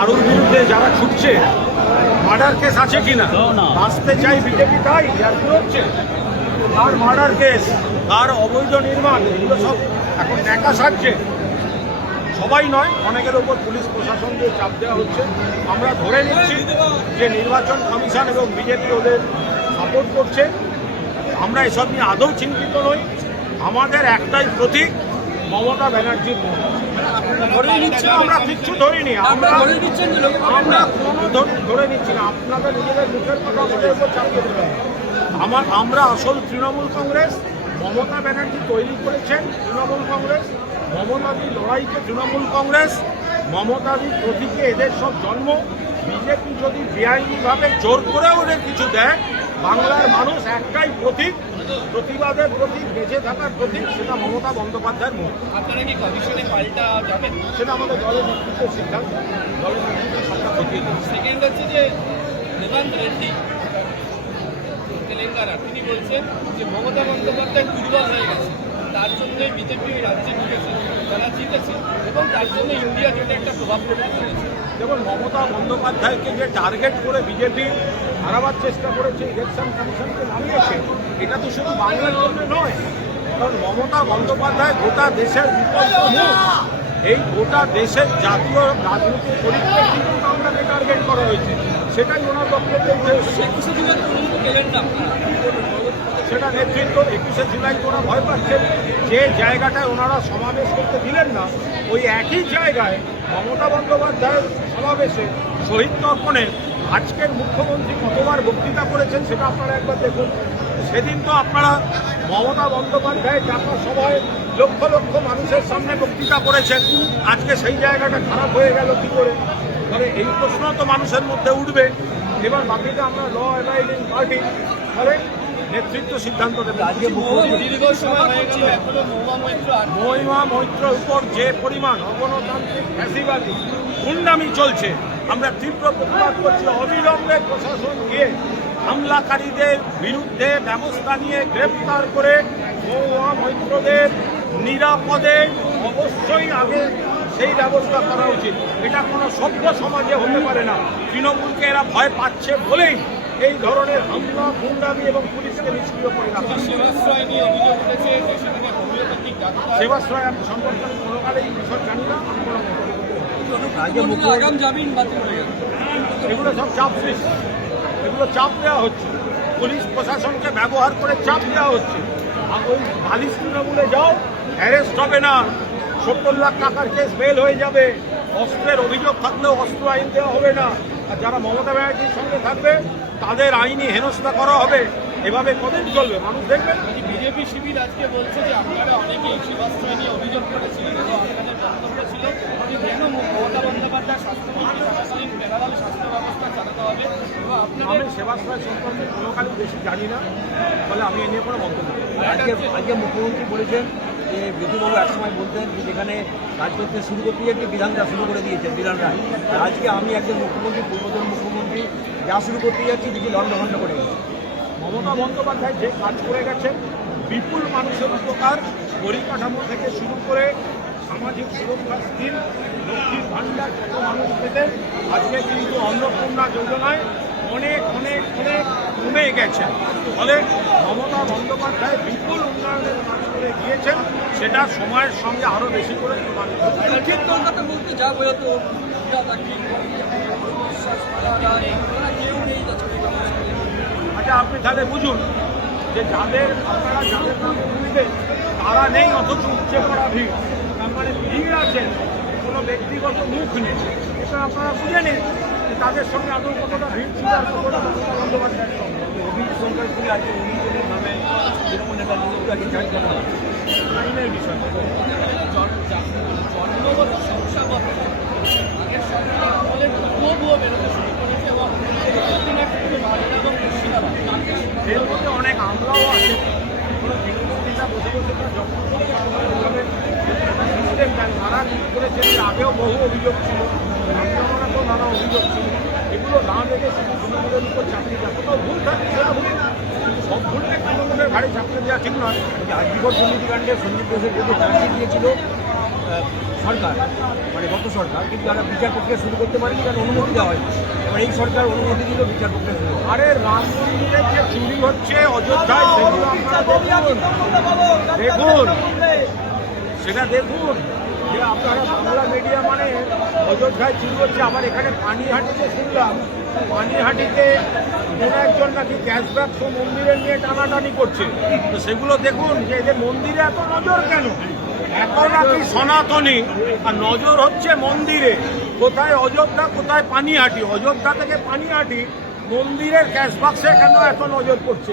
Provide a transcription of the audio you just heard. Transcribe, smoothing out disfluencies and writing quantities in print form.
কারোর বিরুদ্ধে যারা ছুটছে মার্ডার কেস আছে কিনা বাঁচতে চাই বিজেপি, তাই কি হচ্ছে আর মার্ডার কেস আর অবৈধ নির্মাণ এগুলো সব এখন দেখা সাজছে। সবাই নয়, অনেকের ওপর পুলিশ প্রশাসনকে চাপ দেওয়া হচ্ছে। আমরা ধরে নিচ্ছি যে নির্বাচন কমিশন এবং বিজেপি ওদের সাপোর্ট করছে। আমরা এসব নিয়ে আদৌ চিন্তিত নই। আমাদের একটাই প্রতীক মমতা ব্যানার্জির মুখ। আমরা কিচ্ছু ধরিনি, আমরা কোনো ধরে নিচ্ছি না। আপনাদের নিজেদের মুখের কথা আমাদের উপর চাপিয়ে দেবেন। আমরা আসল তৃণমূল কংগ্রেস। মমতা ব্যানার্জি তৈরি করেছেন তৃণমূল কংগ্রেস। মমতাদির লড়াইকে তৃণমূল কংগ্রেস, মমতাদির প্রতীকে এদের সব জন্ম। বিজেপি যদি বেআইনিভাবে জোর করে ওদের কিছু দেয়, বাংলার মানুষ একটাই প্রতীক, প্রতিবাদের প্রতীক, বেঁচে থাকার প্রতীক, সেটা মমতা বন্দ্যোপাধ্যায়ের মুখ। আপনারা কি কমিশনে পাল্টা যাবেন? সেটা আমাদের দলের নেতৃত্বের সিদ্ধান্ত। দলের নেতৃত্বের সবটা খতিয়ে দিন। সেকেন্ড হচ্ছে যে রেবন্ত রেড্ডি তেলেঙ্গানা, তিনি বলছেন যে মমতা বন্দ্যোপাধ্যায় দুর্বল হয়ে গেছে, তার জন্যই বিজেপি ওই রাজ্যে ঢুকেছে, তারা জিতেছে এবং তার জন্য ইন্ডিয়া জোটে একটা প্রভাব পড়েছে। যেমন মমতা বন্দ্যোপাধ্যায়কে যে টার্গেট করে বিজেপি হারাবার চেষ্টা করেছে, ইলেকশন কমিশনকে নামিয়েছে, এটা তো শুধু বাংলার জন্য নয়। কারণ মমতা বন্দ্যোপাধ্যায় গোটা দেশের বিকল্প মুখ। এই গোটা দেশের জাতীয় রাজনীতির পরিপ্রেক্ষিতে আমরাকে টার্গেট করা হয়েছে, সেটাই ওনার বক্তব্যে উঠে এসেছে। 21শে জুলাই তৃণমূল গেলেন না, সেটা নেতৃত্ব 21শে জুলাই ওরা ভয় পাচ্ছেন। যে জায়গাটায় ওনারা সমাবেশ করতে দিলেন না, ওই একই জায়গায় মমতা বন্দ্যোপাধ্যায়ের সমাবেশে শহীদ তর্পণে আজকের মুখ্যমন্ত্রী কতবার বক্তৃতা করেছেন সেটা আপনারা একবার দেখুন। সেদিন তো আপনারা মমতা বন্দ্যোপাধ্যায়ের ডাকা সভায় লক্ষ লক্ষ মানুষের সামনে বক্তৃতা করেছেন। আজকে সেই জায়গাটা খারাপ হয়ে গেল কী করে? ফলে এই প্রশ্ন তো মানুষের মধ্যে উঠবে। এবার বাকিটা আমরা ল অ্যাবাইডিং পার্টি, ফলে নেতৃত্ব সিদ্ধান্ত দেবে। দীর্ঘ সময় হয়ে গেল এখনো মহিমা মৈত্রের উপর যে পরিমাণ অগণতান্ত্রিক ফ্যাসিবাদী গুন্ডামি চলছে, আমরা তীব্র প্রতিবাদ করছি। অবিলম্বে প্রশাসন গিয়ে হামলাকারীদের বিরুদ্ধে ব্যবস্থা নিয়ে গ্রেপ্তার করে মহুয়া মৈত্রদের নিরাপদে অবশ্যই আগে সেই ব্যবস্থা করা উচিত। এটা কোনো সভ্য সমাজে হতে পারে না। তৃণমূলকে এরা ভয় পাচ্ছে বলেই এই ধরনের হামলা, গুন্ডামি এবং পুলিশকে নিষ্ক্রিয় করে রাখা। সেবাশ্রয় নিয়ে অভিযোগ উঠেছে, সেখানে হোমিওপ্যাথিক ডাক্তার সেবাশ্রয় আমি সম্পর্কে আমি কোনোকালেই বিষয় জানি না। আগাম জামিন বাতিল হয়ে গেল, এগুলো সব চাপ সৃষ্টি, এগুলো চাপ দেওয়া হচ্ছে, পুলিশ প্রশাসনকে ব্যবহার করে চাপ দেওয়া হচ্ছে। ওই বালিশ তৃণমূলে যাও, অ্যারেস্ট হবে না, 70 লাখ টাকার কেস বেল হয়ে যাবে, অস্ত্রের অভিযোগ থাকলেও অস্ত্র আইন দেওয়া হবে না, আর যারা মমতা ব্যানার্জির সঙ্গে থাকবে তাদের আইনি হেনস্থা করা হবে। এভাবে কদিন চলবে মানুষ দেখবেন? বিজেপি শিবির আজকে বলছে যে আপনারা অনেকেই সেবাশ্রয় নিয়ে অভিযোগ করেছিলেন এবং আপনাদের বক্তব্য ছিল যে কেন মমতা বন্দ্যোপাধ্যায় স্বাস্থ্যমন্ত্রী থাকাকালীন প্যারালাল স্বাস্থ্য ব্যবস্থা চালাতে হবে এবং আপনাদের আমি সেবাশ্রয় সম্পর্কে কোনোকালই বেশি জানি না, ফলে আমি এ নিয়ে কোনো মন্তব্য করি না। আজকে মুখ্যমন্ত্রী বলেছেন যে বিধুবাবু একসময় বলতেন যে যেখানে কাজ করতে শুরু করতে গিয়ে বিধানটা শুরু করে দিয়েছেন বিধান রায়। আর আজকে আমি একজন মুখ্যমন্ত্রী, পূর্বতন মুখ্যমন্ত্রী, যা শুরু করতে যাচ্ছি দেখি লণ্ডভণ্ড করে গেছে। মমতা বন্দ্যোপাধ্যায় যে কাজ করে গেছেন, বিপুল মানুষের উপকার, পরিকাঠামো থেকে শুরু করে সামাজিক সুরক্ষা স্কিম, লক্ষ্মীর ভাণ্ডার যত মানুষ পেতেন, আজকে কিন্তু অন্নপূর্ণা যোজনায় অনেক অনেক অনেক কমে গেছেন। ফলে মমতা বন্দ্যোপাধ্যায় বিপুল উন্নয়নের কাজ করে গিয়েছেন, সেটা সময়ের সঙ্গে আরও বেশি করে প্রমাণিত। ঠিক কলকাতা বলতে যা বোঝাতো কেউ নেই। আচ্ছা, আপনি তাহলে বুঝুন যে আপনারা যাদের নামে বুঝবেন তারা নেই, অথচ উচ্চে পড়া ভিড়। তার মানে ভিড় আছে, কোনো ব্যক্তিগত মুখ নেই। এটা আপনারা বুঝে নিন যে তাদের সঙ্গে আদৌ কতটা ভিড় ছিল আর কতটা মমতা বন্দ্যোপাধ্যায়ের সঙ্গে। অভিজিৎ সরকারপুরে আজকে অভিযোগের নামে তৃণমূল নেতা নিযুক্ত আজকে জয়েন করা হয়। আইনের বিষয় জন্মগত শংসাগত আগের সরকার আমলের ভুয়ো বেরোতে শুরু করেছে এবং এবং মুর্শিদাবাদ এর মধ্যে অনেক আমলাও আছে। কোনো তৃণমূল নেতা বসে বসে তার যখন সিস্টেম দেন, তারা ঠিক করেছেন যে আগেও বহু অভিযোগ ছিল, আক্রমণাতেও নানা অভিযোগ ছিল। এগুলো না দেখে শুধু তৃণমূলের উপর চাকরি দেওয়া, কোথাও ভুল থাকে সেটা ভুল, সব ভুলকে তৃণমূলের ঘাড়ি চাকরি দেওয়া ঠিক নয়। আজীবন দুর্নীতিকাণ্ডে সঞ্জীব ঘোষের বিরুদ্ধে চার্জশিট দিয়েছিল সরকার মানে গত সরকার, কিন্তু তারা বিচার প্রক্রিয়া শুরু করতে পারেনি কারণ অনুমতি দেওয়া হয়নি। এবার এই সরকার অনুমতি দিল বিচার প্রক্রিয়া শুরু করতে। আরে রাম মন্দিরে যে চুরি হচ্ছে অযোধ্যায়, সেগুলো আপনারা দেখুন, সেটা দেখুন যে আপনারা বাংলা মিডিয়া মানে অযোধ্যায় চুরি হচ্ছে। আবার এখানে পানিহাটিতে শুনলাম, পানিহাটিতে কোনো একজন নাকি ক্যাশব্যাক মন্দিরে নিয়ে টানাটানি করছে। তো সেগুলো দেখুন যে এদের মন্দিরে এত নজর কেন? এত নাকি সনাতনী আর নজর হচ্ছে মন্দিরে। কোথায় অযোধ্যা, কোথায় পানিহাটি? অযোধ্যা থেকে পানিহাটি মন্দিরের ক্যাশবাক্সে কেন এত নজর পড়ছে?